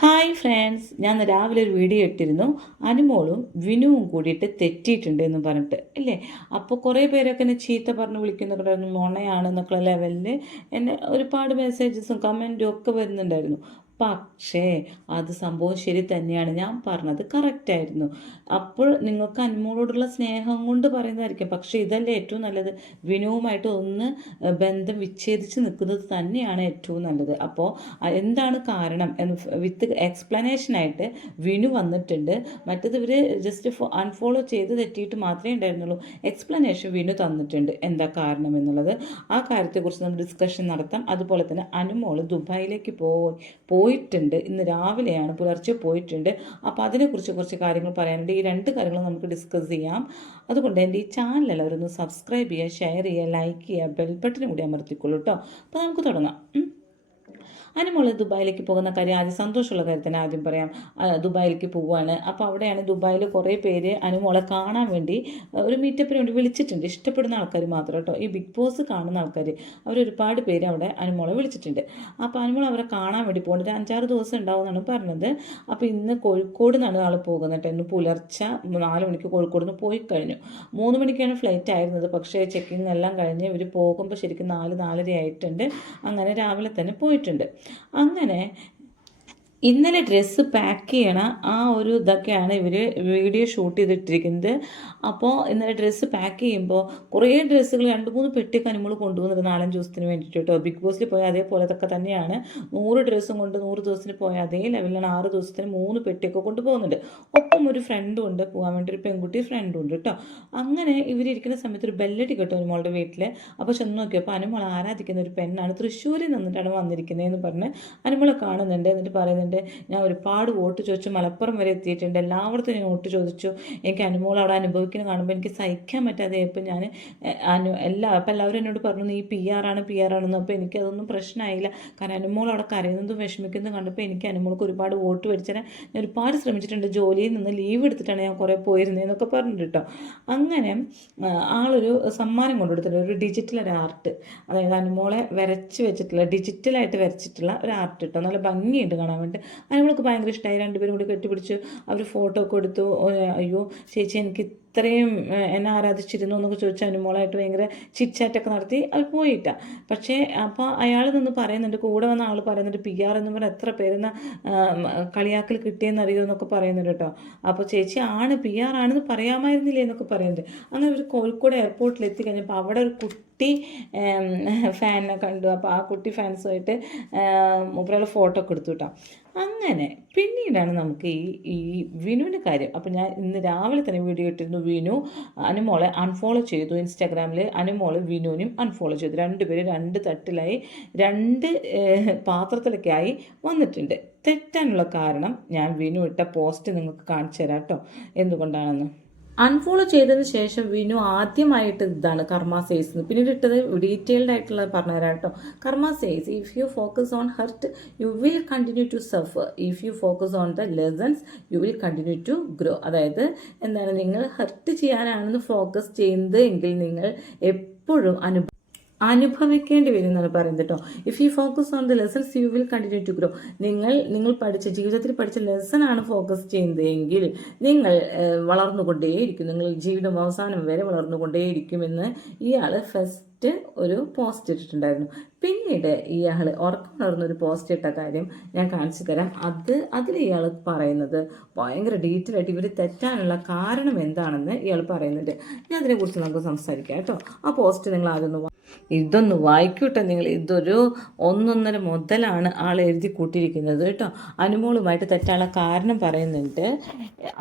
Hi friends, ഞാൻ രാവിലെ ഒരു വീഡിയോ ഇട്ടിരുന്നു. അനുമോളും വിനുവും കൂടിയിട്ട് തെറ്റിയിട്ടുണ്ട് എന്ന് പറഞ്ഞിട്ട് ഇല്ലേ. അപ്പോൾ കുറേ പേരൊക്കെ എന്നെ ചീത്ത പറഞ്ഞ് വിളിക്കുന്നുണ്ടായിരുന്നു, നുണയാണെന്നൊക്കെ ലെവലിൽ എന്നെ ഒരുപാട് മെസ്സേജസും കമൻറ്റും ഒക്കെ വരുന്നുണ്ടായിരുന്നു. പക്ഷേ അത് സംഭവം ശരി തന്നെയാണ്, ഞാൻ പറഞ്ഞത് കറക്റ്റായിരുന്നു. അപ്പോൾ നിങ്ങൾക്ക് അനുമോളോടുള്ള സ്നേഹം കൊണ്ട് പറയുന്നതായിരിക്കും, പക്ഷേ ഇതല്ലേ ഏറ്റവും നല്ലത്. വിനുവുമായിട്ട് ഒന്ന് ബന്ധം വിച്ഛേദിച്ച് നിൽക്കുന്നത് തന്നെയാണ് ഏറ്റവും നല്ലത്. അപ്പോൾ എന്താണ് കാരണം എന്ന് വിത്ത് എക്സ്പ്ലനേഷനായിട്ട് വിനു വന്നിട്ടുണ്ട്. മറ്റത് ഇവർ ജസ്റ്റ് അൺഫോളോ ചെയ്ത് തെറ്റിയിട്ട് മാത്രമേ ഉണ്ടായിരുന്നുള്ളൂ. എക്സ്പ്ലനേഷൻ വിനു തന്നിട്ടുണ്ട്, എന്താ കാരണം എന്നുള്ളത്. ആ കാര്യത്തെക്കുറിച്ച് നമ്മൾ ഡിസ്കഷൻ നടത്താം. അതുപോലെ തന്നെ അനുമോൾ ദുബായിലേക്ക് പോയിട്ടുണ്ട്. ഇന്ന് രാവിലെയാണ്, പുലർച്ചെ പോയിട്ടുണ്ട്. അപ്പോൾ അതിനെക്കുറിച്ച് കുറച്ച് കാര്യങ്ങൾ പറയാനുണ്ട്. ഈ രണ്ട് കാര്യങ്ങൾ നമുക്ക് ഡിസ്കസ് ചെയ്യാം. അതുകൊണ്ട് എൻ്റെ ഈ ചാനൽ എല്ലാവരും സബ്സ്ക്രൈബ് ചെയ്യുക, ഷെയർ ചെയ്യുക, ലൈക്ക് ചെയ്യുക, ബെൽ ബട്ടനും കൂടി അമർത്തിക്കൊള്ളൂ കേട്ടോ. അപ്പോൾ നമുക്ക് തുടങ്ങാം. അനുമോൾ ദുബായിലേക്ക് പോകുന്ന കാര്യം ആദ്യം സന്തോഷമുള്ള കാര്യം തന്നെ ആദ്യം പറയാം. ദുബായിലേക്ക് പോവുകയാണ്. അപ്പോൾ അവിടെയാണ് ദുബായിൽ കുറേ പേര് അനുമോളെ കാണാൻ വേണ്ടി ഒരു മീറ്റപ്പിന് വേണ്ടി വിളിച്ചിട്ടുണ്ട്. ഇഷ്ടപ്പെടുന്ന ആൾക്കാർ മാത്രം കേട്ടോ. ഈ ബിഗ് ബോസ് കാണുന്ന ആൾക്കാർ അവരൊരുപാട് പേര് അവിടെ അനുമോളെ വിളിച്ചിട്ടുണ്ട്. അപ്പോൾ അനുമോൾ അവരെ കാണാൻ വേണ്ടി പോകുന്നുണ്ട്. ഒരു 5-6 ദിവസം ഉണ്ടാവുമെന്നാണ് പറഞ്ഞത്. അപ്പോൾ ഇന്ന് കോഴിക്കോട് നിന്നാണ് ആൾ പോകുന്നത് കേട്ടോ. ഇന്ന് പുലർച്ചെ 4 മണിക്ക് കോഴിക്കോട് നിന്ന് പോയി കഴിഞ്ഞു. 3 മണിക്കാണ് ഫ്ലൈറ്റ് ആയിരുന്നത്. പക്ഷേ ചെക്കിങ് എല്ലാം കഴിഞ്ഞ് ഇവർ പോകുമ്പോൾ ശരിക്കും 4-4:30 ആയിട്ടുണ്ട്. അങ്ങനെ രാവിലെ തന്നെ പോയിട്ടുണ്ട്. അങ്ങനെ ഇന്നലെ ഡ്രസ്സ് പാക്ക് ചെയ്യണ ആ ഒരു ഇതൊക്കെയാണ് ഇവർ വീഡിയോ ഷൂട്ട് ചെയ്തിട്ടിരിക്കുന്നത്. അപ്പോൾ ഇന്നലെ ഡ്രസ്സ് പാക്ക് ചെയ്യുമ്പോൾ കുറേ ഡ്രസ്സുകൾ 2-3 പെട്ടിയൊക്കെ അനുമോൾ കൊണ്ടുപോകുന്നത് 4-5 ദിവസത്തിന് വേണ്ടിയിട്ട് കേട്ടോ. ബിഗ് ബോസിൽ പോയ അതേപോലത്തൊക്കെ തന്നെയാണ്. 100 ഡ്രസ്സും കൊണ്ട് 100 ദിവസത്തിന് പോയ അതേ ലെവലിലാണ് 6 ദിവസത്തിന് 3 പെട്ടിയൊക്കെ കൊണ്ടുപോകുന്നുണ്ട്. ഒപ്പം ഒരു ഫ്രണ്ടും ഉണ്ട്, പോകാൻ വേണ്ടി ഒരു പെൺകുട്ടി ഫ്രണ്ടും ഉണ്ട് കേട്ടോ. അങ്ങനെ ഇവരിയ്ക്കുന്ന സമയത്ത് ഒരു ബെല്ലടി കേട്ടോ അനുമോളുടെ വീട്ടിൽ. അപ്പോൾ ചെന്ന് നോക്കിയപ്പോൾ അനുമോൾ ആരാധിക്കുന്ന ഒരു പെണ്ണാണ്, തൃശ്ശൂരിൽ നിന്നിട്ടാണ് വന്നിരിക്കുന്നതെന്ന് പറഞ്ഞ് അനുമോളെ കാണുന്നുണ്ട്. എന്നിട്ട് പറയുന്നുണ്ട്, ഞാൻ ഒരുപാട് വോട്ട് ചോദിച്ചു, മലപ്പുറം വരെ എത്തിയിട്ടുണ്ട്, എല്ലായിടത്തും ഞാൻ വോട്ട് ചോദിച്ചു. എനിക്ക് അനുമോൾ അവിടെ അനുഭവിക്കുന്ന കാണുമ്പോൾ എനിക്ക് സഹിക്കാൻ പറ്റാതെ ഇപ്പം ഞാൻ അപ്പം എല്ലാവരും എന്നോട് പറഞ്ഞു നീ PR ആണെന്ന്. അപ്പോൾ എനിക്കതൊന്നും പ്രശ്നമായില്ല. കാരണം അനുമോൾ അവിടെ കരയുന്നതും വിഷമിക്കുന്നതും കണ്ടപ്പോൾ എനിക്ക് അനുമോൾക്ക് ഒരുപാട് വോട്ട് മേടിച്ചാൽ ഞാൻ ഒരുപാട് ശ്രമിച്ചിട്ടുണ്ട്. ജോലിയിൽ നിന്ന് ലീവ് എടുത്തിട്ടാണ് ഞാൻ കുറേ പോയിരുന്നതെന്നൊക്കെ പറഞ്ഞിട്ട് കേട്ടോ. അങ്ങനെ ആളൊരു സമ്മാനം കൊണ്ടുകൊടുത്തിട്ടുണ്ട്, ഒരു ഡിജിറ്റൽ ഒരു ആർട്ട്. അതായത് അനുമോളെ വരച്ച് വെച്ചിട്ടുള്ള ഡിജിറ്റലായിട്ട് വരച്ചിട്ടുള്ള ഒരു ആർട്ട് കേട്ടോ. നല്ല ഭംഗിയുണ്ട് കാണാൻ വേണ്ടി. അനുമോൾക്ക് ഭയങ്കര ഇഷ്ടമായി. 2 പേരും കൂടി കെട്ടിപ്പിടിച്ച് അവർ ഫോട്ടോ ഒക്കെ എടുത്തു. അയ്യോ ചേച്ചി എനിക്ക് ഇത്രയും എന്നെ ആരാധിച്ചിരുന്നു എന്നൊക്കെ ചോദിച്ചു അനുമോളായിട്ട് ഭയങ്കര ചിറ്റ്ചാറ്റൊക്കെ നടത്തി അവർ പോയിട്ടാ. പക്ഷേ അപ്പോൾ അയാൾ നിന്ന് പറയുന്നുണ്ട്, കൂടെ വന്ന ആൾ പറയുന്നുണ്ട് PR എന്ന് പറഞ്ഞാൽ എത്ര പേരെന്ന കളിയാക്കൽ കിട്ടിയെന്നറിയോ എന്നൊക്കെ പറയുന്നുണ്ട് കേട്ടോ. അപ്പോൾ ചേച്ചി PR ആണെന്ന് പറയാമായിരുന്നില്ലേ എന്നൊക്കെ പറയുന്നുണ്ട്. അങ്ങനെ ഒരു കോഴിക്കോട് എയർപോർട്ടിൽ എത്തിക്കഴിഞ്ഞപ്പോൾ അവിടെ ഒരു കുട്ടി ഫാനിനെ കണ്ടു. അപ്പോൾ ആ കുട്ടി ഫാൻസുമായിട്ട് മൂപ്പരാൾ ഫോട്ടോ ഒക്കെ എടുത്തു കേട്ടോ. അങ്ങനെ പിന്നീടാണ് നമുക്ക് ഈ വിനുവിൻ്റെ കാര്യം. അപ്പോൾ ഞാൻ ഇന്ന് രാവിലെ തന്നെ വീഡിയോ ഇട്ടിരുന്നു. വിനു അനുമോളെ അൺഫോളോ ചെയ്തു. ഇൻസ്റ്റാഗ്രാമിൽ അനുമോൾ വിനുവിനും അൺഫോളോ ചെയ്തു. 2 പേര് 2 തട്ടിലായി, 2 പാത്രത്തിലൊക്കെ ആയി വന്നിട്ടുണ്ട്. തെറ്റാനുള്ള കാരണം ഞാൻ വിനു ഇട്ട പോസ്റ്റ് നിങ്ങൾക്ക് കാണിച്ചു തരാം കേട്ടോ, എന്തുകൊണ്ടാണെന്ന്. അൺഫോളോ ചെയ്തതിന് ശേഷം വിനു ആദ്യമായിട്ട് ഇതാണ് കർമ്മ സേസ്, പിന്നീട് ഇട്ടത് ഡീറ്റെയിൽഡ് ആയിട്ടുള്ളത് പറഞ്ഞുതരാം കേട്ടോ. Karma says, if you focus on hurt you will continue to suffer, if you focus on the lessons you will continue to grow. അതായത് എന്താണ്, നിങ്ങൾ ഹർട്ട് ചെയ്യാനാണെന്ന് ഫോക്കസ് ചെയ്യുന്നത് എങ്കിൽ നിങ്ങൾ എപ്പോഴും അനുഭവിക്കേണ്ടി വരും എന്നാണ് പറയുന്നത് കേട്ടോ. If you focus on the lessons you will continue to grow. നിങ്ങൾ പഠിച്ച ജീവിതത്തിൽ പഠിച്ച ലെസണാണ് ഫോക്കസ് ചെയ്യുന്നത് എങ്കിൽ നിങ്ങൾ വളർന്നുകൊണ്ടേയിരിക്കും, നിങ്ങൾ ജീവിതം അവസാനം വരെ വളർന്നുകൊണ്ടേയിരിക്കുമെന്ന് ഇയാൾ ഫസ്റ്റ് ഒരു പോസ്റ്റ് ഇട്ടിട്ടുണ്ടായിരുന്നു. പിന്നീട് ഇയാൾ ഉറക്കമുണർന്നൊരു പോസ്റ്റ് ഇട്ട കാര്യം ഞാൻ കാണിച്ചു തരാം. അതിൽ ഇയാൾ പറയുന്നത് ഭയങ്കര ഡീറ്റെയിൽ ആയിട്ട് ഇവർ തെറ്റാനുള്ള കാരണം എന്താണെന്ന് ഇയാൾ പറയുന്നുണ്ട്. ഞാൻ അതിനെക്കുറിച്ച് നമുക്ക് സംസാരിക്കാം കേട്ടോ. ആ പോസ്റ്റ് നിങ്ങൾ ഇതൊന്ന് വായിക്കൂട്ടെ നിങ്ങൾ. ഇതൊരു 1.5 മുതലാണ് ആൾ എഴുതി കൂട്ടിയിരിക്കുന്നത് കേട്ടോ. അനുമോളുമായിട്ട് തെറ്റാനുള്ള കാരണം പറയുന്നുണ്ട്.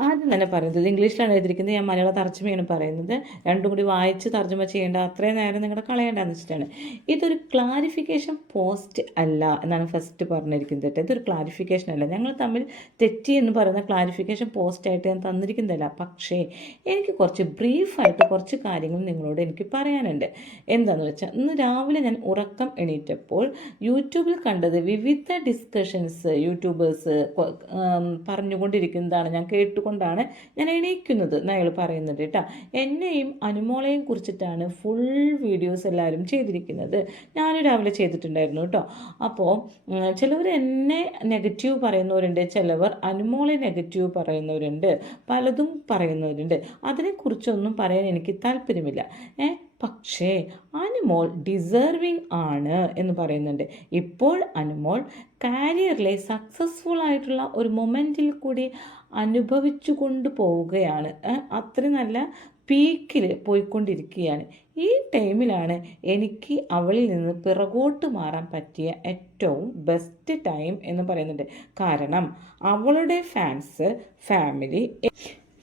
ആദ്യം തന്നെ പറയുന്നത് ഇംഗ്ലീഷിലാണ് എഴുതിയിരിക്കുന്നത്, ഞാൻ മലയാള തർജ്ജമയാണ് പറയുന്നത്. രണ്ടും കൂടി വായിച്ച് തർജ്ജമ ചെയ്യേണ്ട അത്രയും നേരം നിങ്ങളുടെ കളയേണ്ടെന്ന് വെച്ചിട്ടാണ്. ഇതൊരു ക്ലാരിഫിക്കേഷൻ പോസ്റ്റ് അല്ല എന്നാണ് ഫസ്റ്റ് പറഞ്ഞിരിക്കുന്നത് കേട്ടോ. ഇതൊരു ക്ലാരിഫിക്കേഷൻ അല്ല, ഞങ്ങൾ തമ്മിൽ തെറ്റി എന്ന് പറയുന്ന ക്ലാരിഫിക്കേഷൻ പോസ്റ്റായിട്ട് ഞാൻ തന്നിരിക്കുന്നതല്ല. പക്ഷേ എനിക്ക് കുറച്ച് ബ്രീഫായിട്ട് കുറച്ച് കാര്യങ്ങൾ നിങ്ങളോട് എനിക്ക് പറയാനുണ്ട്. എന്താണെന്ന് വെച്ചാൽ വെച്ചാൽ ഇന്ന് രാവിലെ ഞാൻ ഉറക്കം എണീറ്റപ്പോൾ യൂട്യൂബിൽ കണ്ടത് വിവിധ ഡിസ്കഷൻസ് യൂട്യൂബേഴ്സ് പറഞ്ഞുകൊണ്ടിരിക്കുന്നതാണ്, ഞാൻ കേട്ടുകൊണ്ടാണ് ഞാൻ എണീക്കുന്നത് എന്ന് അയാൾ പറയുന്നത് കേട്ടോ. എന്നെയും അനുമോളെയും കുറിച്ചിട്ടാണ് ഫുൾ വീഡിയോസ് എല്ലാവരും ചെയ്തിരിക്കുന്നത്. ഞാനും രാവിലെ ചെയ്തിട്ടുണ്ടായിരുന്നു കേട്ടോ. അപ്പോൾ ചിലവർ എന്നെ നെഗറ്റീവ് പറയുന്നവരുണ്ട്, ചിലവർ അനുമോളെ നെഗറ്റീവ് പറയുന്നവരുണ്ട്, പലതും പറയുന്നവരുണ്ട്. അതിനെക്കുറിച്ചൊന്നും പറയാൻ എനിക്ക് താല്പര്യമില്ല. പക്ഷേ അനുമോൾ ഡിസേർവിങ് ആണ് എന്ന് പറയുന്നുണ്ട്. ഇപ്പോൾ അനുമോൾ കാരിയറിലെ സക്സസ്ഫുൾ ആയിട്ടുള്ള ഒരു മൊമെൻറ്റിൽ കൂടി അനുഭവിച്ചു കൊണ്ട് പോവുകയാണ്. അത്രയും നല്ല പീക്കിൽ പോയിക്കൊണ്ടിരിക്കുകയാണ്. ഈ ടൈമിലാണ് എനിക്ക് അവളിൽ നിന്ന് പിറകോട്ട് മാറാൻ പറ്റിയ ഏറ്റവും ബെസ്റ്റ് ടൈം എന്ന് പറയുന്നുണ്ട്. കാരണം അവളുടെ ഫാൻസ്,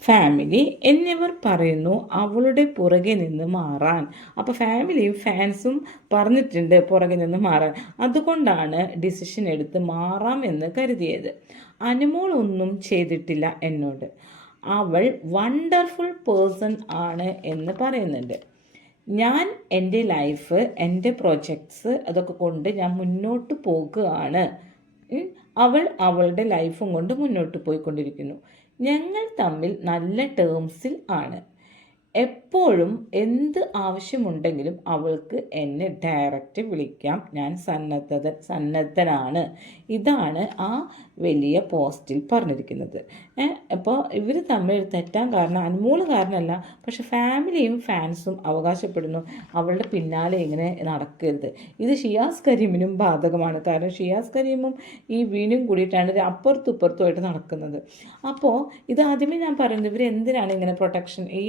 ഫാമിലി എന്നിവർ പറയുന്നു അവളുടെ പുറകെ നിന്ന് മാറാൻ. അപ്പോൾ ഫാമിലിയും ഫാൻസും പറഞ്ഞിട്ടുണ്ട് പുറകെ നിന്ന് മാറാൻ. അതുകൊണ്ടാണ് ഡിസിഷൻ എടുത്ത് മാറാം എന്ന് കരുതിയത്. അനുമോൾ ഒന്നും ചെയ്തിട്ടില്ല എന്നോട്. അവൾ വണ്ടർഫുൾ പേഴ്സൺ ആണ് എന്ന് പറയുന്നുണ്ട്. ഞാൻ എൻ്റെ ലൈഫ്, എൻ്റെ പ്രൊജക്ട്സ് അതൊക്കെ കൊണ്ട് ഞാൻ മുന്നോട്ട് പോകുകയാണ്. അവൾ അവളുടെ ലൈഫും കൊണ്ട് മുന്നോട്ട് പോയിക്കൊണ്ടിരിക്കുന്നു. ഞങ്ങൾ തമ്മിൽ നല്ല ടേംസിൽ ആണ്. എപ്പോഴും എന്ത് ആവശ്യമുണ്ടെങ്കിലും അവൾക്ക് എന്നെ ഡയറക്റ്റ് വിളിക്കാം. ഞാൻ സന്നദ്ധനാണ്. ഇതാണ് ആ വലിയ പോസ്റ്റിൽ പറഞ്ഞിരിക്കുന്നത്. അപ്പോൾ ഇവർ തമ്മിൽ തെറ്റാൻ കാരണം അനുമോൾ കാരണമല്ല, പക്ഷെ ഫാമിലിയും ഫാൻസും അവകാശപ്പെടുന്നു അവളുടെ പിന്നാലെ ഇങ്ങനെ നടക്കരുത്. ഇത് ഷിയാസ് കരീമിനും ബാധകമാണ്. കാരണം ഷിയാസ് കരീമും ഈ വീണും കൂടിയിട്ടാണ് അപ്പുറത്തും ഇപ്പുറത്തുമായിട്ട് നടക്കുന്നത്. അപ്പോൾ ഇത് ആദ്യമേ ഞാൻ പറയുന്നത്, ഇവർ എന്തിനാണ് ഇങ്ങനെ പ്രൊട്ടക്ഷൻ ഈ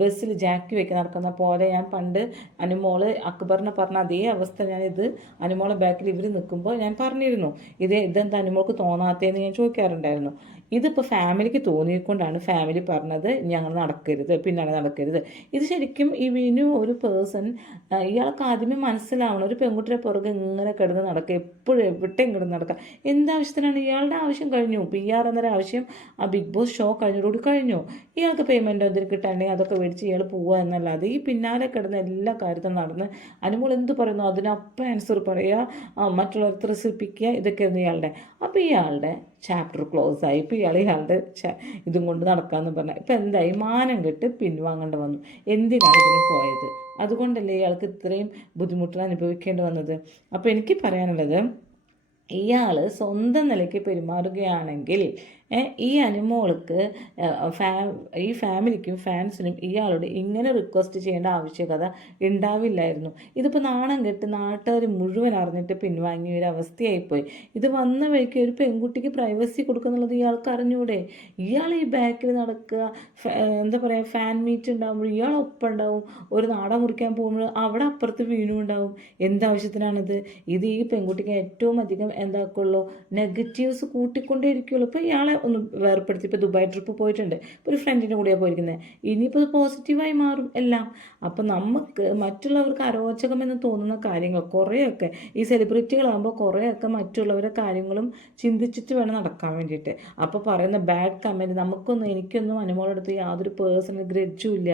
ബസ്സിൽ ജാക്കി വെക്കി നടക്കുന്ന പോലെ. ഞാൻ പണ്ട് അനുമോള് അക്ബറിനെ പറഞ്ഞ അതേ അവസ്ഥ ഞാനിത് അനുമോളെ ബാക്കിൽ ഇവർ നിൽക്കുമ്പോൾ ഞാൻ പറഞ്ഞിരുന്നു. ഇതെന്താ അനുമോൾക്ക് തോന്നാത്തതെന്ന് ഞാൻ ചോദിക്കാറുണ്ടായിരുന്നു. ഇതിപ്പോൾ ഫാമിലിക്ക് തോന്നിക്കൊണ്ടാണ് ഫാമിലി പറഞ്ഞത് ഞങ്ങൾ നടക്കരുത്, പിന്നാലെ നടക്കരുത്. ഇത് ശരിക്കും ഈ വിനു ഒരു പേഴ്സൺ, ഇയാൾക്ക് ആദ്യമേ മനസ്സിലാവണം. ഒരു പെൺകുട്ടിയുടെ പുറകെ ഇങ്ങനെ കിടന്ന് നടക്കുക, എപ്പോഴും എവിടെയും കിടന്ന് നടക്കുക. എന്താവശ്യത്തിനാണ്? ഇയാളുടെ ആവശ്യം കഴിഞ്ഞു. PR എന്നൊരു ആവശ്യം ആ ബിഗ് ബോസ് ഷോ കഴിഞ്ഞോടുകൂടി കഴിഞ്ഞു. ഇയാൾക്ക് പേയ്മെൻറ്റ് എന്തെങ്കിലും കിട്ടാണെങ്കിൽ അതൊക്കെ മേടിച്ച് ഇയാൾ പോവുക എന്നല്ലാതെ ഈ പിന്നാലെ കിടന്ന് എല്ലാ കാര്യത്തിലും നടന്ന് അനുമോൾ എന്ത് പറയുന്നു അതിനപ്പം ആൻസർ പറയുക, മറ്റുള്ളവർ ത്രസിപ്പിക്കുക, ഇതൊക്കെയായിരുന്നു ഇയാളുടെ. അപ്പോൾ ഇയാളുടെ ചാപ്റ്റർ ക്ലോസ് ആയി. ഇപ്പോൾ ഇയാളുടെ ഇതും കൊണ്ട് നടക്കാമെന്ന് പറഞ്ഞാൽ ഇപ്പം എന്തായി? മാനം കെട്ട് പിൻവാങ്ങേണ്ടി വന്നു. എന്തിനാണ് ഇതിന് പോയത്? അതുകൊണ്ടല്ലേ ഇയാൾക്ക് ഇത്രയും ബുദ്ധിമുട്ടുകൾ അനുഭവിക്കേണ്ടി വന്നത്. അപ്പോൾ എനിക്ക് പറയാനുള്ളത്, ഇയാൾ സ്വന്തം നിലയ്ക്ക് പെരുമാറുകയാണെങ്കിൽ ഈ അനുമോൾക്ക് ഈ ഫാമിലിക്കും ഫാൻസിനും ഇയാളോട് ഇങ്ങനെ റിക്വസ്റ്റ് ചെയ്യേണ്ട ആവശ്യകത ഉണ്ടാവില്ലായിരുന്നു. ഇതിപ്പോൾ നാണം കെട്ട് നാട്ടുകാർ മുഴുവൻ അറിഞ്ഞിട്ട് പിൻവാങ്ങിയ ഒരു അവസ്ഥയായിപ്പോയി. ഇത് വന്ന വഴിക്ക് ഒരു പെൺകുട്ടിക്ക് പ്രൈവസി കൊടുക്കുന്നുള്ളത് ഇയാൾക്ക് അറിഞ്ഞൂടെ? ഇയാൾ ഈ ബാക്കിൽ നടക്കുക, എന്താ പറയുക, ഫാൻ മീറ്റ് ഉണ്ടാകുമ്പോൾ ഇയാൾ ഒപ്പം ഉണ്ടാവും. ഒരു നാട മുറിക്കാൻ പോകുമ്പോൾ അവിടെ അപ്പുറത്ത് വീണു ഉണ്ടാവും. എന്താവശ്യത്തിനാണിത്? ഇത് ഈ പെൺകുട്ടിക്ക് ഏറ്റവും അധികം എന്താക്കുള്ളൂ, നെഗറ്റീവ്സ് കൂട്ടിക്കൊണ്ടേ ഇരിക്കുള്ളൂ. ഇപ്പോൾ ഇയാളെ ഒന്ന് വേർപ്പെടുത്തി. ഇപ്പോൾ ദുബായ് ട്രിപ്പ് പോയിട്ടുണ്ട്, ഇപ്പോൾ ഒരു ഫ്രണ്ടിൻ്റെ കൂടെയാണ് പോയിരിക്കുന്നത്. ഇനിയിപ്പോൾ ഇത് പോസിറ്റീവായി മാറും എല്ലാം. അപ്പോൾ നമുക്ക് മറ്റുള്ളവർക്ക് അരോചകമെന്ന് തോന്നുന്ന കാര്യങ്ങൾ കുറേയൊക്കെ ഈ സെലിബ്രിറ്റികളാകുമ്പോൾ കുറേയൊക്കെ മറ്റുള്ളവരുടെ കാര്യങ്ങളും ചിന്തിച്ചിട്ട് വേണം നടക്കാൻ വേണ്ടിയിട്ട്. അപ്പോൾ പറയുന്ന ബാഡ് കമൻറ്റ് എനിക്കൊന്നും അനുമോളെടുത്ത് യാതൊരു പേഴ്സണൽ ഗ്രഡ്ജും ഇല്ല.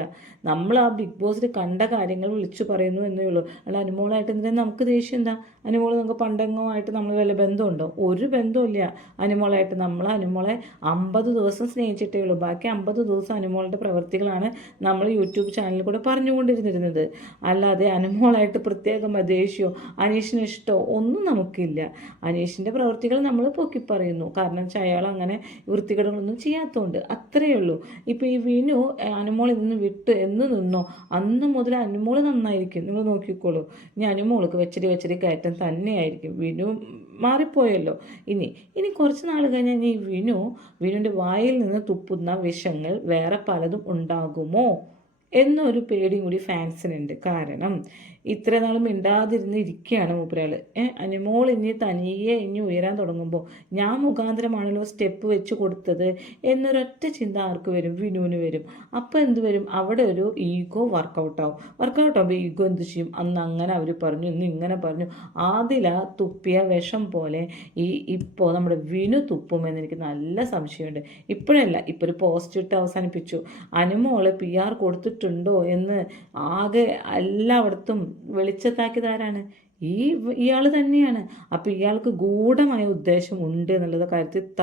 നമ്മൾ ആ ബിഗ് ബോസിൽ കണ്ട കാര്യങ്ങൾ വിളിച്ചു പറയുന്നു എന്നേ ഉള്ളൂ. അല്ല അനുമോളായിട്ട് എന്തിനാ നമുക്ക് ദേഷ്യം? എന്താ അനുമോൾ നമുക്ക് പണ്ടെങ്ങോ ആയിട്ട് നമ്മൾ വല്ല ബന്ധമുണ്ടോ? ഒരു ബന്ധമില്ല അനുമോളായിട്ട്. നമ്മൾ അനുമോളെ 50 ദിവസം സ്നേഹിച്ചിട്ടേ ഉള്ളൂ. ബാക്കി 50 ദിവസം അനുമോളുടെ പ്രവൃത്തികളാണ് നമ്മൾ യൂട്യൂബ് ചാനലിൽ കൂടെ പറഞ്ഞുകൊണ്ടിരുന്നിരുന്നത്. അല്ലാതെ അനുമോളായിട്ട് പ്രത്യേകം ദേഷ്യമോ അനീഷിന് ഇഷ്ടമോ ഒന്നും നമുക്കില്ല. അനീഷിൻ്റെ പ്രവൃത്തികൾ നമ്മൾ പൊക്കി പറയുന്നു. കാരണം വെച്ചാൽ അയാൾ അങ്ങനെ വൃത്തികേടുകളൊന്നും ചെയ്യാത്തതുകൊണ്ട്, അത്രയേ ഉള്ളൂ. ഇപ്പോൾ ഈ വിനു അനുമോളിൽ നിന്ന് വിട്ട് എന്ന് നിന്നോ അന്ന് മുതൽ അനുമോൾ നന്നായിരിക്കും. നിങ്ങൾ നോക്കിക്കോളൂ. ഇനി അനുമോൾക്ക് വെച്ചടി കയറ്റം തന്നെയായിരിക്കും. വിനു മാറിപ്പോയല്ലോ. ഇനി കുറച്ച് നാൾ കഴിഞ്ഞാൽ ഈ വിനുവിൻ്റെ വായിൽ നിന്ന് തുപ്പുന്ന വിഷങ്ങൾ വേറെ പലതും ഉണ്ടാകുമോ എന്നൊരു പേടിയും കൂടി ഫാൻസിനുണ്ട്. കാരണം ഇത്ര നാളും മിണ്ടാതിരുന്നിരിക്കുകയാണ് മൂപ്പരാൾ. അനുമോൾ തനിയെ ഉയരാൻ തുടങ്ങുമ്പോൾ ഞാൻ മുഖാന്തരമാണല്ലോ സ്റ്റെപ്പ് വെച്ച് കൊടുത്തത് എന്നൊരൊറ്റ ചിന്ത ആർക്ക് വരും? വിനുവിന് വരും. അപ്പോൾ എന്ത് വരും? അവിടെ ഒരു ഈഗോ വർക്കൗട്ടാകുമ്പോൾ ഈഗോ എന്ത് ചെയ്യും? അന്ന് അങ്ങനെ അവർ പറഞ്ഞു, ഇന്ന് ഇങ്ങനെ പറഞ്ഞു. ആദില തുപ്പിയ വിഷം പോലെ ഇപ്പോൾ നമ്മുടെ വിനു തുപ്പുമെന്ന് എനിക്ക് നല്ല സംശയമുണ്ട്. ഇപ്പോഴല്ല, ഇപ്പോൾ ഒരു പോസ്റ്റ് ഇട്ട് അവസാനിപ്പിച്ചു. അനുമോള് PR കൊടുത്തിട്ടുണ്ട് നടന്നിട്ടുണ്ടോ എന്ന് ആകെ എല്ലായിടത്തും വെളിച്ചത്താക്കിയതാരാണ്? ഇയാൾ തന്നെയാണ്. അപ്പോൾ ഇയാൾക്ക് ഗൂഢമായ ഉദ്ദേശം ഉണ്ട് എന്നുള്ള കാര്യത്തിൽ